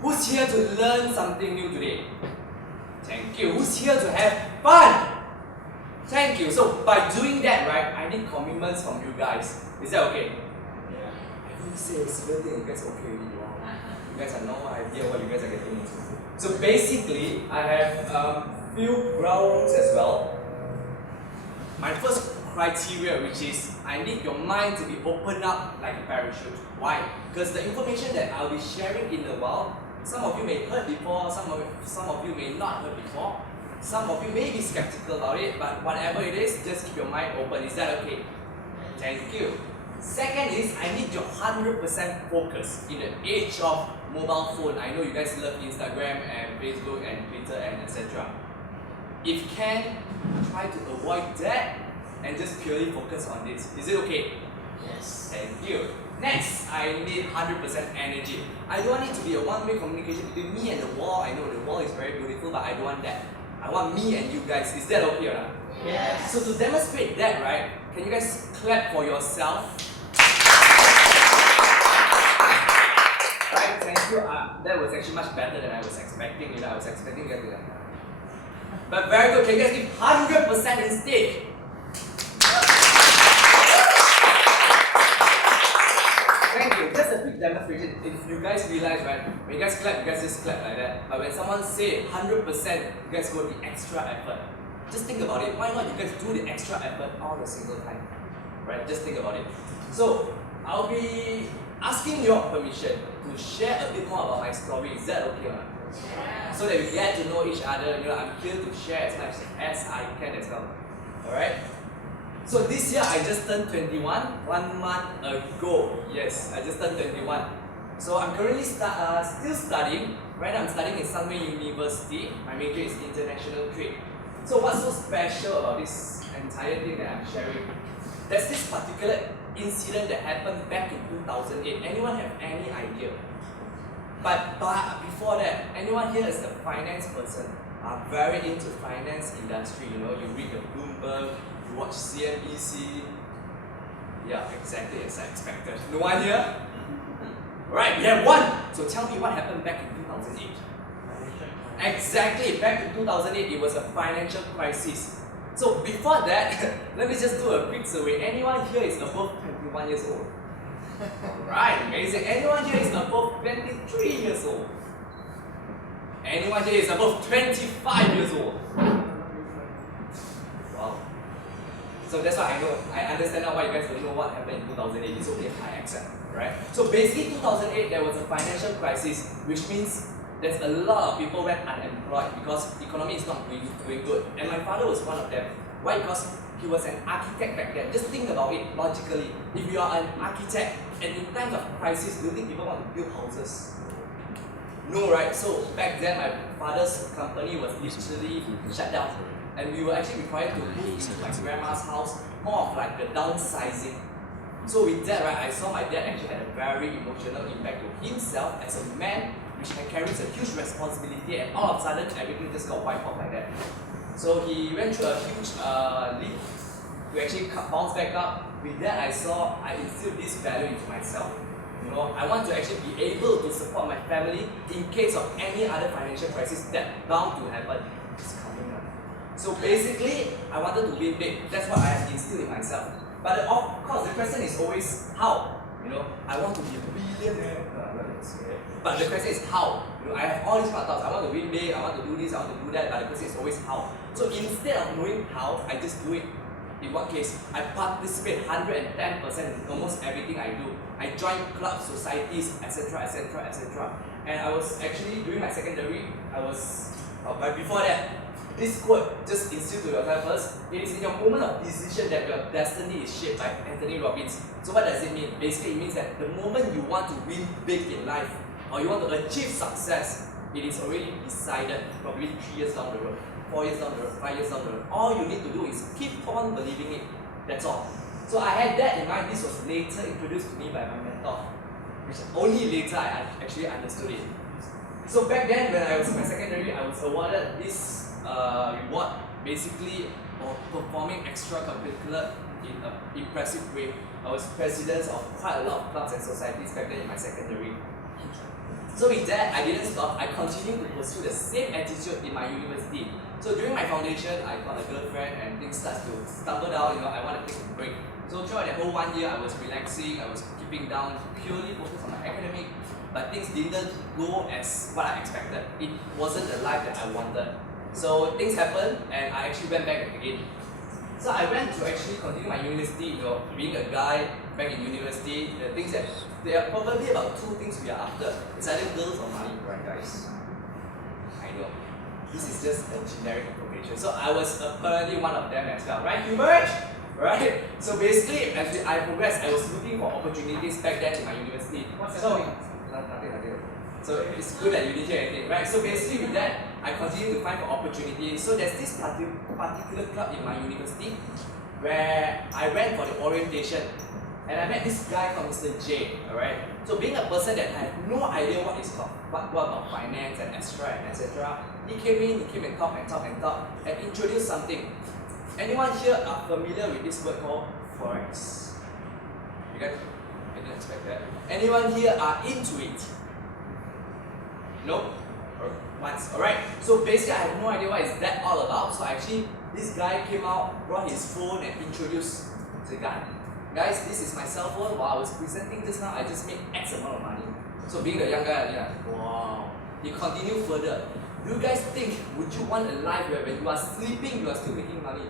Who's here to learn something new today? Thank you. Who's here to have fun? Thank you. So by doing that, right, I need commitments from you guys. Is that okay? Yeah. I really say a single thing, you guys okay with it? Wow. You guys have no idea what you guys are getting into. So basically, I have few ground rules as well. My first criteria, which is I need your mind to be opened up like a parachute. Why? Because the information that I'll be sharing in a while, some of you may heard before, some of you may not heard before. Some of you may be skeptical about it, but whatever it is, just keep your mind open. Is that okay? Thank you. Second is, I need your 100% focus in the age of mobile phone. I know you guys love Instagram and Facebook and Twitter and etc. If you can, try to avoid that and just purely focus on this. Is it okay? Yes. Thank you. Next, I need 100% energy. I don't want it to be a one-way communication between me and the wall. I know the wall is very beautiful, but I don't want that. I want me and you guys. Is that okay or not? Yes. So to demonstrate that, right, can you guys clap for yourself? Right, thank you. That was actually much better than I was expecting. I was expecting that to happen. But very good. Can you guys give 100% instead? Thank you. Just a quick demonstration. If you guys realize, right, when you guys clap, you guys just clap like that. But when someone say 100%, you guys go the extra effort. Just think about it. Why not you guys do the extra effort all the single time? Right? Just think about it. So, I'll be asking your permission to share a bit more about my story. Is that okay or not? Yeah. So that we get to know each other. I'm here to share as much as I can as well. Alright? So this year I just turned 21, 1 month ago. Yes, I just turned 21. So I'm currently still studying. Right now I'm studying in Sunway University. My major is International Trade. So what's so special about this entire thing that I'm sharing? There's this particular incident that happened back in 2008. Anyone have any idea? But before that, anyone here is a finance person? Are very into finance industry. You read the Bloomberg, you watch CNBC. Yeah, exactly as I expected. No one here? Right, we have one. So tell me what happened back in 2008. Exactly, back in 2008, it was a financial crisis. So before that, let me just do a quick survey. Anyone here is above 21 years old? Alright, amazing. Anyone here is above 23 years old? Anyone here is above 25 years old? Wow. So that's why I understand now why you guys don't know what happened in 2008. It's okay, I accept, right? So basically 2008, there was a financial crisis, which means there's a lot of people went unemployed because the economy is not doing good. And my father was one of them. Why? Because he was an architect back then. Just think about it logically. If you are an architect and in times of crisis, do you think people want to build houses? No, right? So back then, my father's company was literally shut down. And we were actually required to move into my grandma's house, more of like the downsizing. So with that, right, I saw my dad actually had a very emotional impact to himself as a man, which carries a huge responsibility, and all of a sudden, everything just got wiped off like that. So he went through a huge leap to actually bounce back up. With that, I instilled this value into myself. I want to actually be able to support my family in case of any other financial crisis that bound to happen. It's coming up. So basically, I wanted to win big. That's what I have instilled in myself. But of course, the question is always how. I want to be a billionaire. But the question is how. I have all these thoughts. I want to win big. I want to do this. I want to do that. But the question is always how. So instead of knowing how, I just do it. In what case? I participate 110% in almost everything I do. I join clubs, societies, etc., etc., etc. And I was actually during my secondary. But before that, this quote just instilled to yourself first. It is in your moment of decision that your destiny is shaped by Anthony Robbins. So what does it mean? Basically, it means that the moment you want to win big in life, or you want to achieve success, it is already decided, probably 3 years down the road, 4 years down the road, 5 years down the road. All you need to do is keep on believing it. That's all. So I had that in mind. This was later introduced to me by my mentor, which only later I actually understood it. So back then, when I was in my secondary, I was awarded this reward, basically for performing extracurricular in an impressive way. I was president of quite a lot of clubs and societies back then in my secondary. So with that, I didn't stop. I continued to pursue the same attitude in my university. So during my foundation, I got a girlfriend and things start to stumble down. I want to take a break. So throughout the whole 1 year, I was relaxing. I was keeping down, purely focused on my academic. But things didn't go as what I expected. It wasn't the life that I wanted. So things happened, and I actually went back again. So I went to actually continue my university. Being a guy back in university, the things that there are probably about two things we are after. It's either girls or money, right, guys? I know. This is just a generic information. So I was apparently one of them as well, right? You merge, right? So basically, as I progressed, I was looking for opportunities back then in my university. Nothing. So it's good that you didn't hear anything, right? So basically with that, I continue to find for opportunities. So there's this particular club in my university where I went for the orientation. And I met this guy called Mr. J, alright? So being a person that I have no idea what is called, what about finance and extra and etc. He came and talked and introduced something. Anyone here are familiar with this word called Forex? You guys, I didn't expect that. Anyone here are into it? Nope? Once, alright? So basically I have no idea what is that all about. So actually, this guy came out, brought his phone and introduced the guy. Guys, this is my cell phone. While I was presenting just now, I just made X amount of money. So being the young guy, wow. He continued further. Do you guys think, would you want a life where when you are sleeping, you are still making money?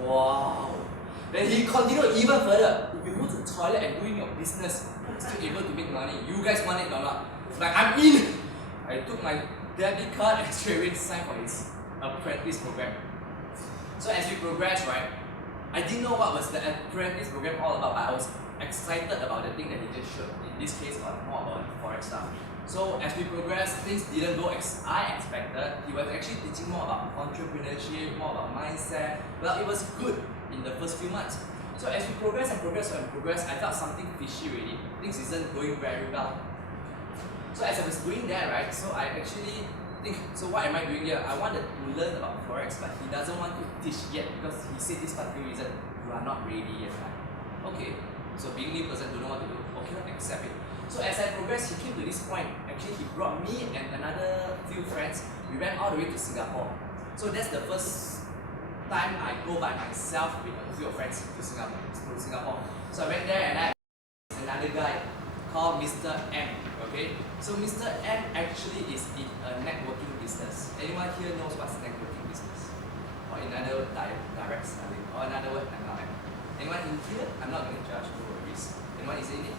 Wow. Then he continued even further. If you go to the toilet and doing your business, you're still able to make money. You guys want it or not? Like, I'm in! I took my debit card and straight away signed for his apprentice program. So as we progress, right, I didn't know what was the apprentice program all about, but I was excited about the thing that he just showed. In this case, more about Forex stuff. So as we progressed, things didn't go as I expected. He was actually teaching more about entrepreneurship, more about mindset. Well, it was good in the first few months. So as we progress, I felt something fishy already. Things isn't going very well. So as I was doing that, right, so I actually think, so what am I doing here? I wanted to learn about Forex, but he doesn't want to teach yet because he said this particular reason, you are not ready yet. Okay, so being a new person, don't know what to do. Okay, accept it. So as I progressed, he came to this point. Actually, he brought me and another few friends. We went all the way to Singapore. So that's the first time I go by myself with a few friends to Singapore. So I went there and I met another guy called Mr. M. Okay, so Mr. M actually is in a networking business. Anyone here knows what's networking business? Or in another direct selling? Or another word, MLM? Anyone in here? I'm not going to judge, no worries. Anyone is in it?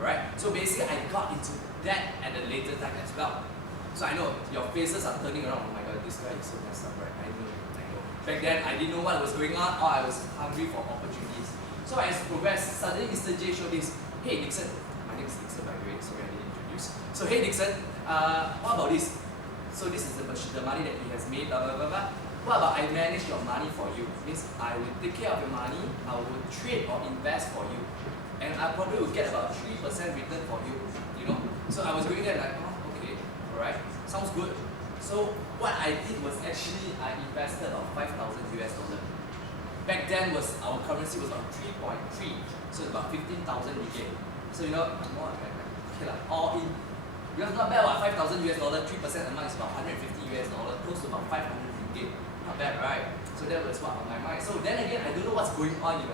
Alright, so basically I got into that at a later time as well. So I know your faces are turning around. Oh my god, this guy is so messed up, right? I know. Back then I didn't know what was going on, or I was hungry for opportunities. So as I progressed, suddenly Mr. J showed this. Hey Dickson, my name is Dickson by the way, sorry I didn't introduce. So hey Dickson, what about this? So this is the money that he has made, blah blah blah blah. What about I manage your money for you? Means I will take care of your money, I will trade or invest for you. And I probably will get about 3% return for you, So I was going there like, oh, okay, alright, sounds good. So what I did was actually I invested on $5,000 US. Back then our currency was about 3.3, so it's about 15,000 ringgit. So more okay lah, all in. Because not bad, what, 5,000 US, 3% a month is about 150 US dollar, close to about 500 ringgit. Not bad, right? So that was what on my mind. So then again, I don't know what's going on,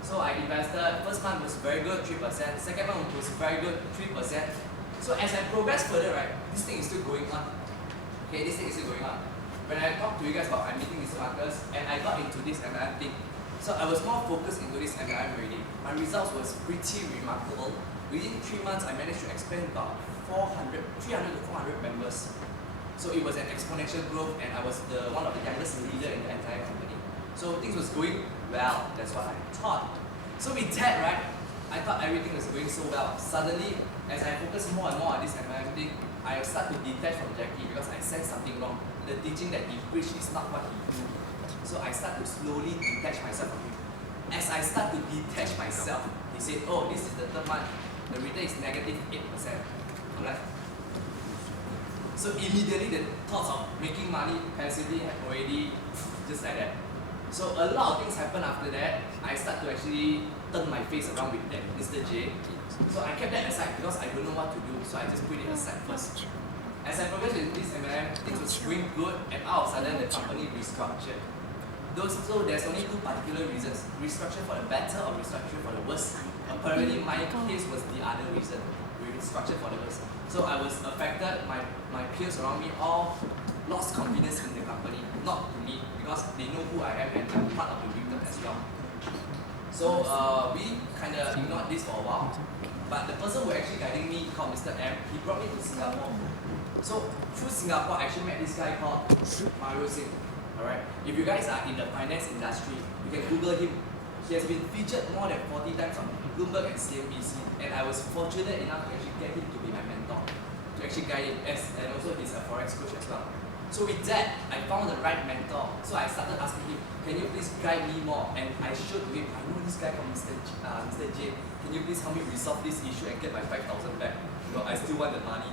So I invested, first month was very good, 3%, second month was very good, 3%. So as I progress further, right, this thing is still going on. Okay, this thing is still going on. When I talked to you guys about I'm meeting Mr. Marcus, and I got into this MLM thing, so I was more focused into this MLM already. My results was pretty remarkable. Within 3 months, I managed to expand about 300 to 400 members. So it was an exponential growth, and I was one of the youngest leader in the entire company. So things was going well, that's what I thought. So with that, right, I thought everything was going so well. Suddenly, as I focus more and more on this MLM thing, I start to detach from Jackie because I sense something wrong. The teaching that he preached is not what he knew. So I start to slowly detach myself from him. As I start to detach myself, he said, oh, this is the third month. The return is negative 8%. Alright? So immediately the thoughts of making money passively have already just like that. So a lot of things happen after that. I start to actually turn my face around with that Mr. J. So I kept that aside because I don't know what to do, so I just put it aside first. As I progressed with this MLM, things was going good, and all of a sudden the company restructured. So there's only two particular reasons: restructure for the better or restructure for the worse. Apparently my case was the other reason. We restructured for the worse. So I was affected, my peers around me all lost confidence in the company, not me, because they know who I am and I'm part of the victim as well. So we kind of ignored this for a while, but the person who actually guiding me, called Mr. M, he brought me to Singapore. So through Singapore, I actually met this guy called Mario Singh. Alright, if you guys are in the finance industry, you can Google him. He has been featured more than 40 times on Bloomberg and CNBC, and I was fortunate enough to actually get him to be my mentor, to actually guide him, and also he's a forex coach as well. So with that, I found the right mentor. So I started asking him, can you please guide me more? And I showed to him, I know this guy called Mr. J. Can you please help me resolve this issue and get my 5,000 back? You know, I still want the money.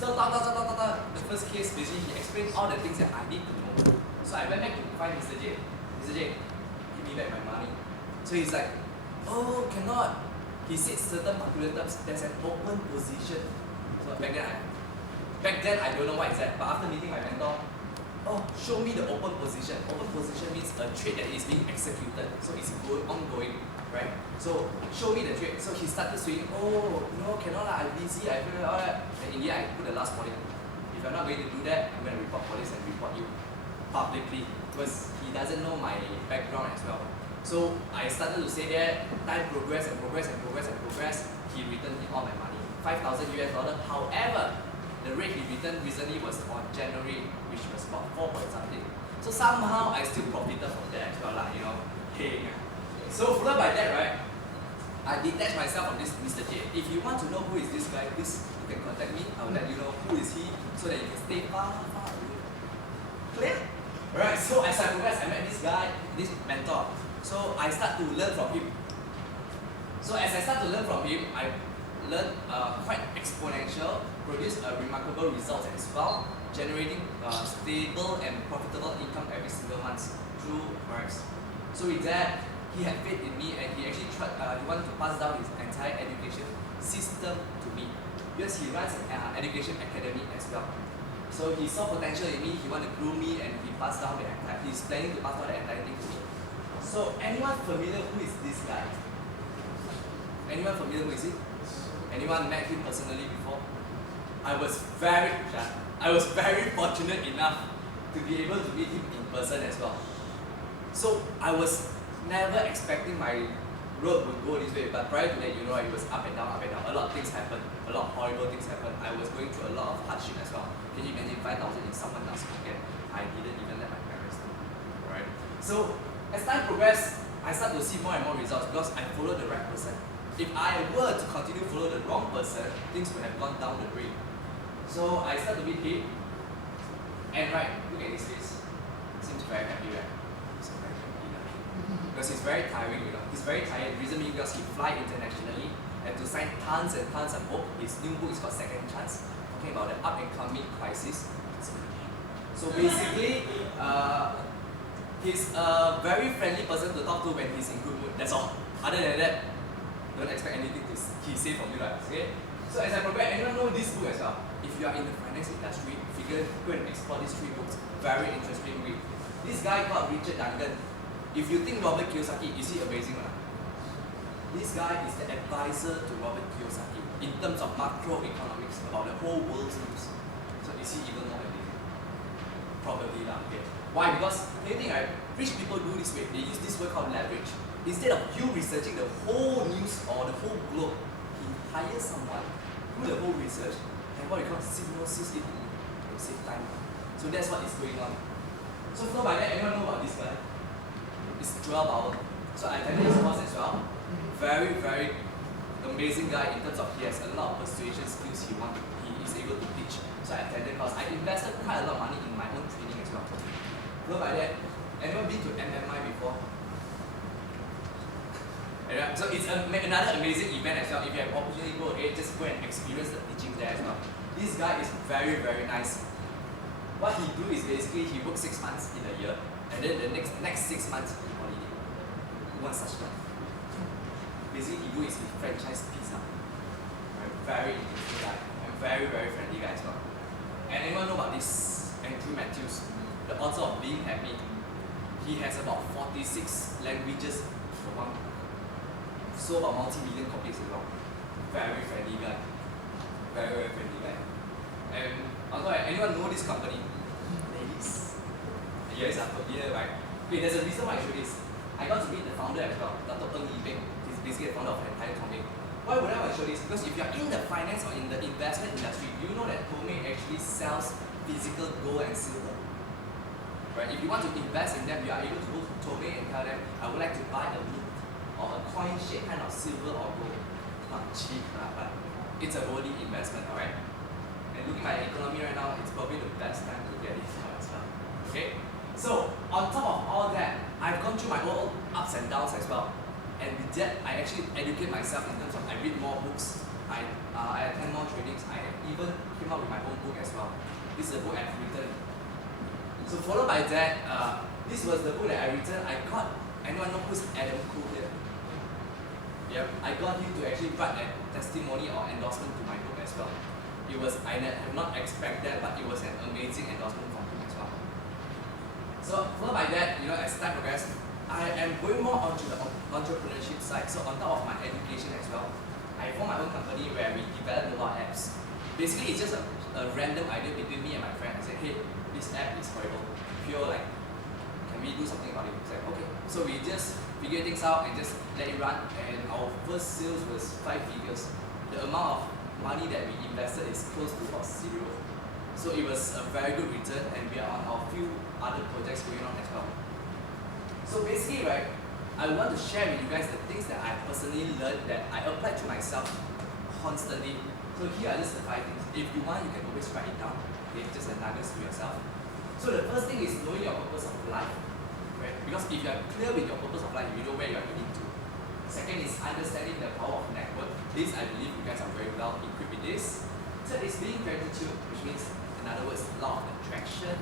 So the first case, basically he explained all the things that I need to know. So I went back to find Mr. J. Mr. J, give me back my money. So he's like, oh, cannot. He said certain particular terms, there's an open position. So back then I don't know what is that, but after meeting my mentor, oh, show me the open position. Open position means a trade that is being executed, so it's ongoing, right? So show me the trade. So he started saying, oh, no, cannot lah, I'm busy, I feel all that. And in the end, I put the last point. If you're not going to do that, I'm going to report police and report you publicly, because he doesn't know my background as well. So I started to say that, time progressed. He returned me all my money, $5,000 US. However, the rate he returned recently was on January, which was about 4 point something. So somehow I still profited from that as well, like, you know. Hey. So followed by that, right, I detached myself from this Mr. J. If you want to know who is this guy, please you can contact me. I will let you know who is he, so that you can stay far away. Clear? Alright, so as I progressed, I met this guy, this mentor. So I start to learn from him. So as I start to learn from him, I learned quite exponential, produced remarkable results as well, generating stable and profitable income every single month through forex. So with that, he had faith in me, and he actually tried, he wanted to pass down his entire education system to me, because he runs an education academy as well. So he saw potential in me, he wanted to groom me, and he passed down he's planning to pass down the entire thing to me. So anyone familiar who is this guy? Anyone familiar who is he? Anyone met him personally before? I was very fortunate enough to be able to meet him in person as well. So I was never expecting my road would go this way, but prior to that, you know, it was up and down. A lot of things happened, a lot of horrible things happened. I was going through a lot of hardship as well. Can you imagine 5,000 in someone else's pocket? I didn't even let my parents know. Alright. So as time progressed, I started to see more and more results because I followed the right person. If I were to continue to follow the wrong person, things would have gone down the drain. So I started to meet him, and right, look at his face. Seems very happy, right? He's very happy, because he's very tiring, you know. He's very tired. The reason being because he fly internationally and to sign tons and tons of book. His new book is called Second Chance, talking about the up and coming crisis. So basically, he's a very friendly person to talk to when he's in good mood. That's all. Other than that, don't expect anything he say from you, right? Okay? So as I progress, anyone know this book as well? If you are in the finance industry, figure go and explore these 3 books. Very interesting read. This guy called Richard Duncan. If you think Robert Kiyosaki, is he amazing or not? This guy is the advisor to Robert Kiyosaki in terms of macroeconomics about the whole world's news. So is he even more amazing? Probably not. Okay. Why? Because you think, right? Rich people do this way. They use this word called leverage. Instead of you researching the whole news or the whole globe, he hires someone, do the whole research, and what we call synopsis it to save time. So that's what is going on. So flow by that, anyone know about this guy? It's Joel Bauer. So I attended his course as well. Very, very amazing guy in terms of he has a lot of persuasion skills he is able to teach. So I attended course. I invested quite a lot of money in my own training as well. Flow by that, anyone been to MMI before? So it's another amazing event as well. If you have opportunity to go ahead, just go and experience the teaching there as well. This guy is very, very nice. What he do is basically he works 6 months in a year, and then the next 6 months he holiday. One such job. basically he do is he franchise pizza. Right? Very interesting guy and very very friendly guy as well. And anyone know about this Andrew Matthews, the author of Being Happy? He has about 46 languages for one. So about multi-million copies as well. Very friendly guy. Very very friendly guy. And although anyone know this company? Ladies. Yes, I'm familiar, right? Okay, there's a reason why I show this. I got to meet the founder as well, Dr. Ng Yipeng. He's basically the founder of entire Tomei. Why would I want to show this? Because if you're in the finance or in the investment industry, you know that Tomei actually sells physical gold and silver. Right? If you want to invest in them, you are able to go to Tomei and tell them, I would like to buy a mint or a coin shaped kind of silver or gold. Not cheap, but it's a worthy investment, alright? And looking at the economy right now, it's probably the best time to get it as well. Okay? So, on top of all that, I've gone through my own ups and downs as well. And with that, I actually educate myself in terms of I read more books, I attend more trainings, I even came up with my own book as well. This is a book I've written. So followed by that, this was the book that I written. I got, anyone know who's Adam Khoo here? Yep, I got him to actually write a testimony or endorsement to my book as well. It was, I have not expected that, but it was an amazing endorsement from him as well. So followed by that, as time progressed, I am going more onto the entrepreneurship side. So on top of my education as well, I formed my own company where we develop mobile apps. Basically, it's just a random idea between me and my friend. I said, hey, this app is horrible. Feel like, can we do something about it? It's like, okay. So we just figure things out and just let it run. And our first sales was 5 figures. The amount of money that we invested is close to about 0. So it was a very good return, and we are on our few other projects going on as well. So basically, right, I want to share with you guys the things that I personally learned that I apply to myself constantly. So here are just the 5 things. If you want, you can always write it down. Okay, just a nuggets to yourself. So the first thing is knowing your purpose of life. Right? Because if you are clear with your purpose of life, you know where you are heading to. Second is understanding the power of network. This I believe you guys are very well equipped with this. Third is being gratitude, which means, in other words, law of attraction.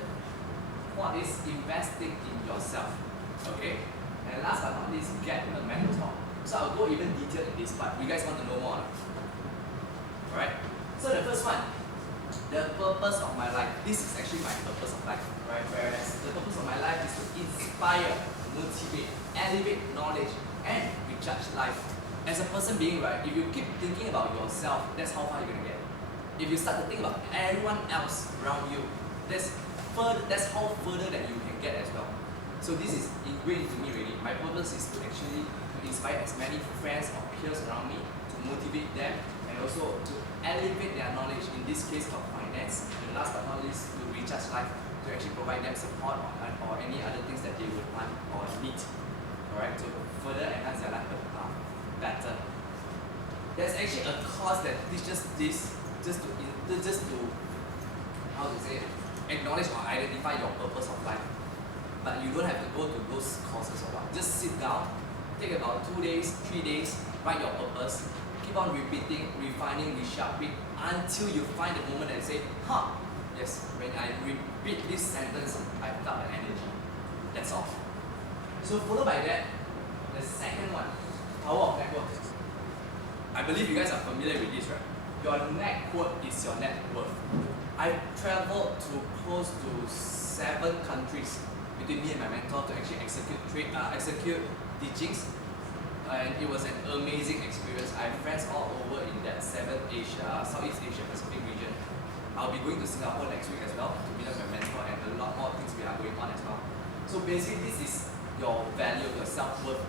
Fourth is investing in yourself. Okay? And last but not least, get a mentor. So I'll go even detailed in this part. You guys want to know more? Alright? So the first one, the purpose of my life. This is actually my purpose of life. Right? Whereas the purpose of my life is to inspire, motivate, elevate knowledge, and recharge life. As a person being, right, if you keep thinking about yourself, that's how far you're gonna get. If you start to think about everyone else around you, that's how further that you can get as well. So this is ingrained into me really. My purpose is to actually inspire as many friends or peers around me, to motivate them, and also to elevate their knowledge, in this case of finance, and last but not least, to recharge life, to actually provide them support or any other things that they would want or need. Alright, to further enhance their life better. There's actually a course that teaches this just to how to say, acknowledge or identify your purpose of life. But you don't have to go to those courses or what. Just sit down, take about 2 days, 3 days, write your purpose, keep on repeating, refining, resharpening until you find the moment that you say, yes, when I repeat this sentence, I felt an energy. That's all. So followed by that, the second one, power of network. I believe you guys are familiar with this, right? Your network is your net worth. I've traveled to close to 7 countries between me and my mentor to actually execute teachings, and it was an amazing experience. I have friends all over in that Southeast Asia Pacific region. I'll be going to Singapore next week as well to meet up with my mentor, and a lot more things we are going on as well. So basically, this is your value, your self-worth.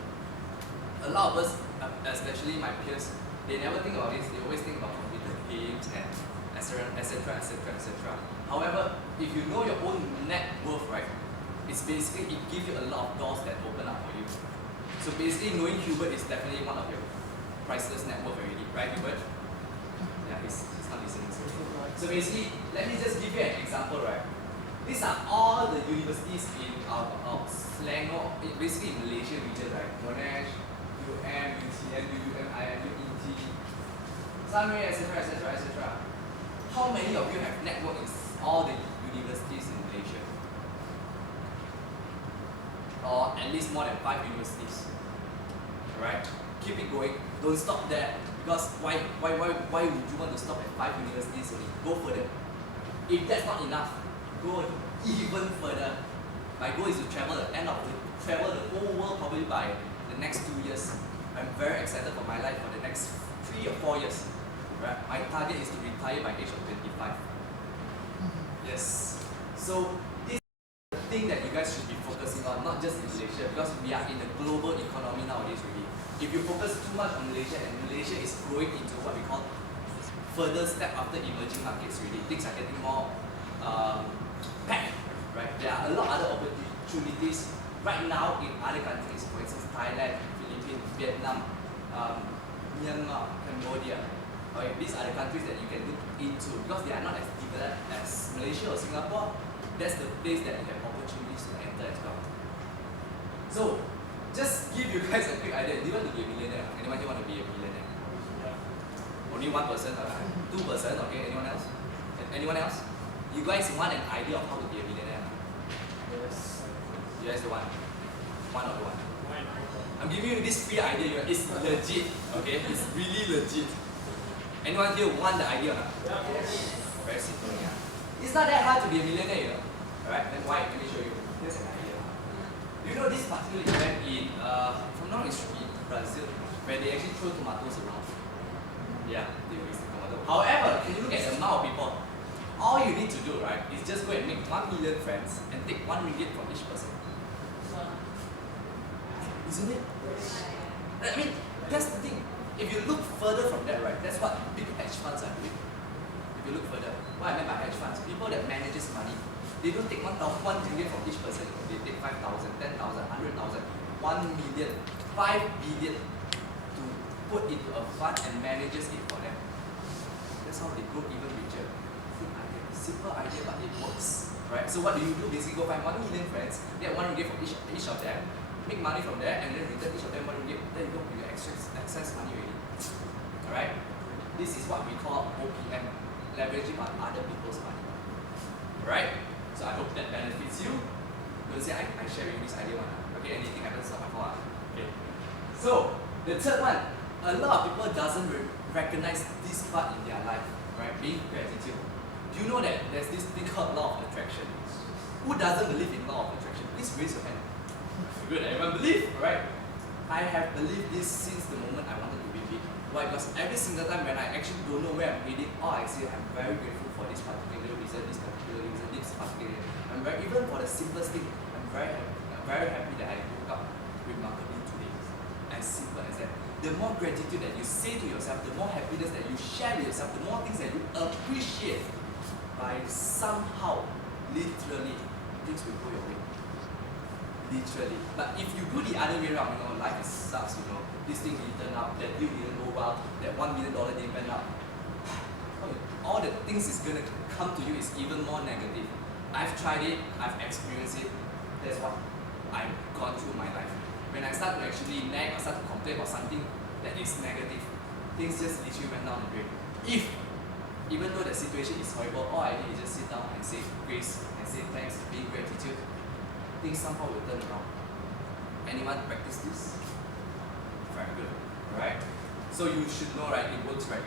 A lot of us, especially my peers, they never think about this. They always think about computer games and etc. However, if you know your own net worth, right, it's basically, it gives you a lot of doors that open up for you. So basically, knowing Hubert is definitely one of your priceless net worth already, right, Hubert? Yeah, he's not listening. So basically, let me just give you an example, right? These are all the universities in Selangor, basically in Malaysia region, right? Monash, UM, UTM, UUM, IMU, ET, Sunway, etc. How many of you have network in all the universities in Malaysia? Or at least more than 5 universities? Alright? Keep it going. Don't stop there. Because why would you want to stop at 5 universities only? Go further. If that's not enough, go even further. My goal is to travel travel the whole world probably by the next 2 years. I'm very excited for my life for the next 3 or 4 years. Right? My target is to retire by age of 25. Yes. So this is the thing that you guys should be focusing on, not just in Malaysia, because we are in the global economy nowadays really. If you focus too much on Malaysia, and Malaysia is growing into what we call further step after emerging markets really, things are getting more packed, right? There are a lot of other opportunities right now in other countries, for instance Thailand, Philippines, Vietnam, Myanmar, Cambodia. Okay, these are the countries that you can look into because they are not as developed as Malaysia or Singapore. That's the place that you have opportunities to enter as well. So, just give you guys a quick idea. Do you want to be a millionaire? Anyone here want to be a millionaire? Yeah. Only 1%, 2%, okay? Anyone else? Anyone else? You guys want an idea of how to be a millionaire? Yes. You guys the one? One or the one? I'm giving you this free idea. It's legit, okay? It's really legit. Anyone here want the idea or not? Yeah. Yes. Very simple, yeah. It's not that hard to be a millionaire, you know. Alright, then why? Let me show you. Here's an idea. You know this particular event in, if I'm not mistaken, in Brazil, where they actually throw tomatoes around. Yeah, they waste the tomato. However, when you look at the amount of people, all you need to do, right, is just go and make 1 million friends and take 1 ringgit from each person. Isn't it? I mean, that's the thing. If you look further from that, right, that's what big hedge funds are doing. If you look further, what I meant by hedge funds, people that manages money, they don't take 1 ringgit from each person. They take 5,000, 10,000, 100,000, 1 million, 5 billion to put into a fund and manages it for them. That's how they grow even richer. Simple idea, but it works. Right? So what do? Basically go find 1 million friends, get 1 ringgit from each of them, make money from there, and then return each of them 1 ringgit. Then you go, you excess money already. Alright? This is what we call OPM, leveraging on other people's money. Alright? So I hope that benefits you. Don't say I share with you this idea one. Okay, anything happens, it's not my fault. Okay. So the third one, a lot of people doesn't recognize this part in their life, right? Being gratitude. Do you know that there's this thing called law of attraction? Who doesn't believe in law of attraction? Please raise your hand. Good, everyone believe, right? I have believed this since the moment I wanted to be big. Why? Because every single time when I actually don't know where I'm heading, all I say I'm very grateful for this particular reason, this particular reason, this particular reason. Even for the simplest thing, I'm very happy that I woke up remarkably today. As simple as that. The more gratitude that you say to yourself, the more happiness that you share with yourself, the more things that you appreciate, by somehow, literally, things will go your way. Literally. But if you do the other way around, you know, life sucks, you know, this thing didn't turn up, that deal didn't go well, that $1 million didn't turn up, all the things is gonna come to you is even more negative. I've tried it, I've experienced it, that's what I've gone through my life. When I start to actually nag or start to complain about something that is negative, things just literally went down the drain. Even though the situation is horrible, all I did is just sit down and say grace and say thanks, being gratitude, things somehow will turn around. Anyone practice this? Very good, alright? So you should know, right, it works, right?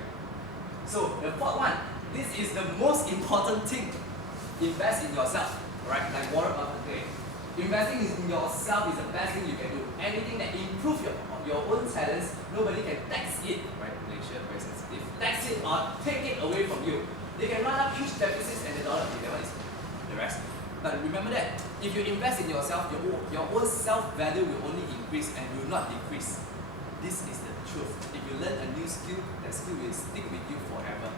So the fourth one, this is the most important thing. Invest in yourself, right? Like Warren Buffett said, investing in yourself is the best thing you can do. Anything that improves your own talents, nobody can tax it, right? Malaysia, very sensitive. Tax it or take it away from you. They can run up huge deficits and the dollar, that one is the rest. But remember that if you invest in yourself, your own self-value will only increase and will not decrease. This is the truth. If you learn a new skill, that skill will stick with you forever.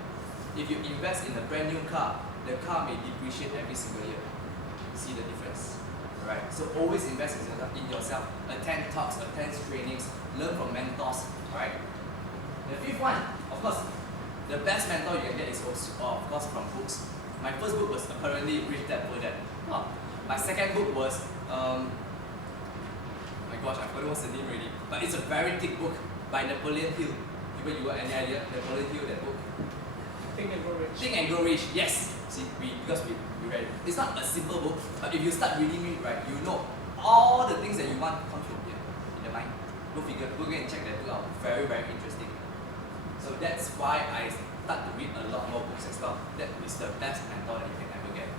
If you invest in a brand new car, the car may depreciate every single year. See the difference? Right? So always invest in yourself. Attend talks, attend trainings, learn from mentors. Right? The fifth one, of course, the best mentor you can get is also, of course, from books. My first book was apparently Rich Dad Poor Dad. Oh, my second book was, my gosh, I forgot what's the name already. But it's a very thick book by Napoleon Hill. You got any idea? Napoleon Hill, that book? Think and Grow Rich. Think and Grow Rich, yes. See, because we read it. It's not a simple book, but if you start reading it, right, you know all the things that you want come from here in the mind. Go figure, go and check that out. Very, very interesting. So that's why I start to read a lot more books as well. That is the best mentor that you can ever get.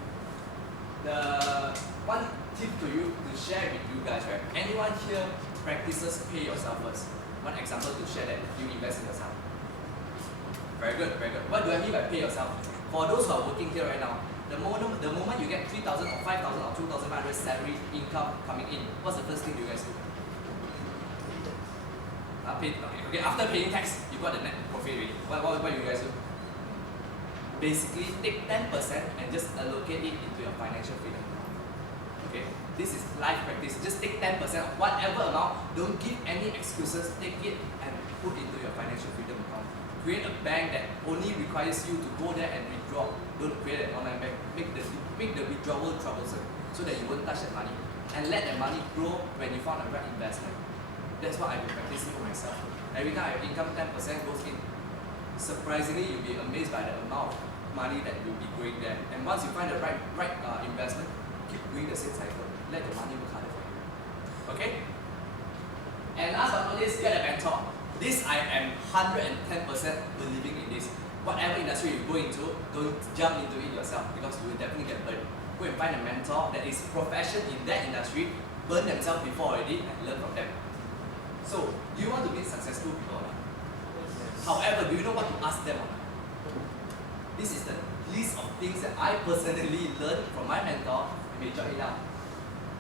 The one tip to you to share with you guys, right? Anyone here practices pay yourself first? One example to share that you invest in yourself. Very good, very good. What do I mean by pay yourself? For those who are working here right now, the moment you get 3,000 or 5,000 or 2,500 salary income coming in, what's the first thing you guys do? Okay, after paying tax, you got the net profit already. What do you guys do? Basically, take 10% and just allocate it into your financial freedom. Okay, this is life practice. Just take 10% of whatever amount. Don't give any excuses. Take it and put into your financial freedom account. Create a bank that only requires you to go there and withdraw. Don't create an online bank. Make the withdrawal troublesome so that you won't touch that money. And let that money grow when you found the right investment. That's what I've been practicing for myself. Every time I have income 10% goes in. Surprisingly, you'll be amazed by the amount of money that will be going there. And once you find the right investment, keep doing the same cycle. Let the money work harder for you. Okay? And last but not least, get a mentor. This I am 110% believing in this. Whatever industry you go into, don't jump into it yourself because you will definitely get burned. Go and find a mentor that is professional in that industry, burn themselves before already, and learn from them. So, do you want to meet successful people? However, do you know what to ask them? This is the list of things that I personally learned from my mentor. You may jot it down.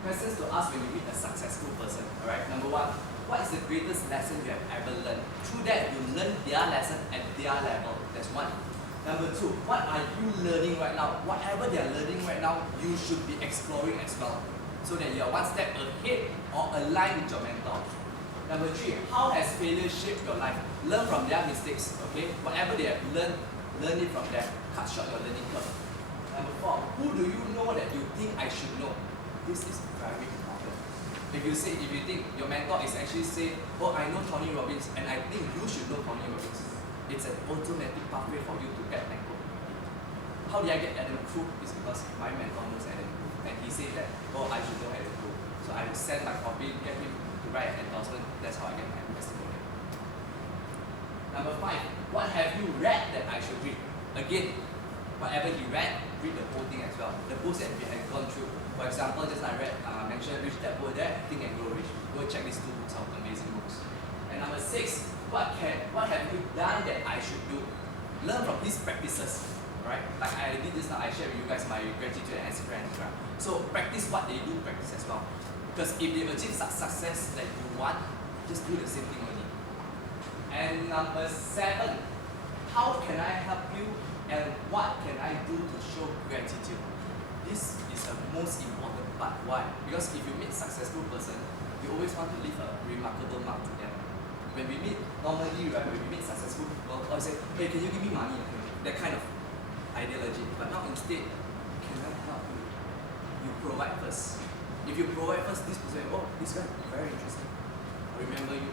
Questions to ask when you meet a successful person. Alright, number one, what is the greatest lesson you have ever learned? Through that, you learn their lesson at their level. That's one. Number two, what are you learning right now? Whatever they are learning right now, you should be exploring as well. So that you are one step ahead or aligned with your mentor. Number three, how has failure shaped your life? Learn from their mistakes, okay? Whatever they have learned, learn it from them. Cut short your learning curve. Number four, who do you know that you think I should know? This is very important. If you think your mentor is actually saying, oh, I know Tony Robbins and I think you should know Tony Robbins, it's an automatic pathway for you to get Adam Crook. How did I get Adam Crook? It's because my mentor knows Adam Crook and he said that, oh, I should know Adam Crook. So I will send my copy, get him to write an endorsement. That's how I get my testimonial. Number five, what have you read that I should read? Again, whatever he read, read the whole thing as well. The books that we have gone through. For example, just I read, mentioned Rich Dad Poor Dad, Think and Grow Rich. Go check these two books out, amazing books. And number six, what have you done that I should do? Learn from these practices, right? Like I did this now, I shared with you guys my gratitude and Instagram. So practice what they do, practice as well. Because if they achieve success that you want, just do the same thing only. And number seven, how can I help you and what can I do to show gratitude? This is the most important part. Why? Because if you meet a successful person, you always want to leave a remarkable mark to them. When we meet, normally, right, when we meet successful people, I say, hey, can you give me money? That kind of ideology. But now instead, can I help you? You provide first. If you provide first, this person, oh, this guy, very interesting. I remember you.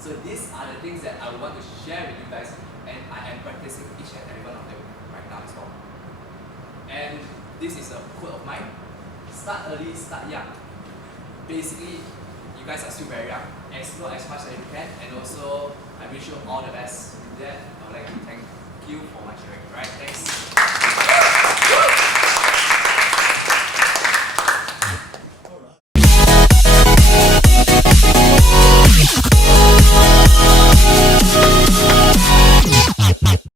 So these are the things that I want to share with you guys, and I am practicing each and every one of them right now as well. And this is a quote of mine: start early, start young. Basically, you guys are still very young. Explore as much as you can, and also I wish you all the best. With that, I would like to thank you for my sharing. Right, thanks.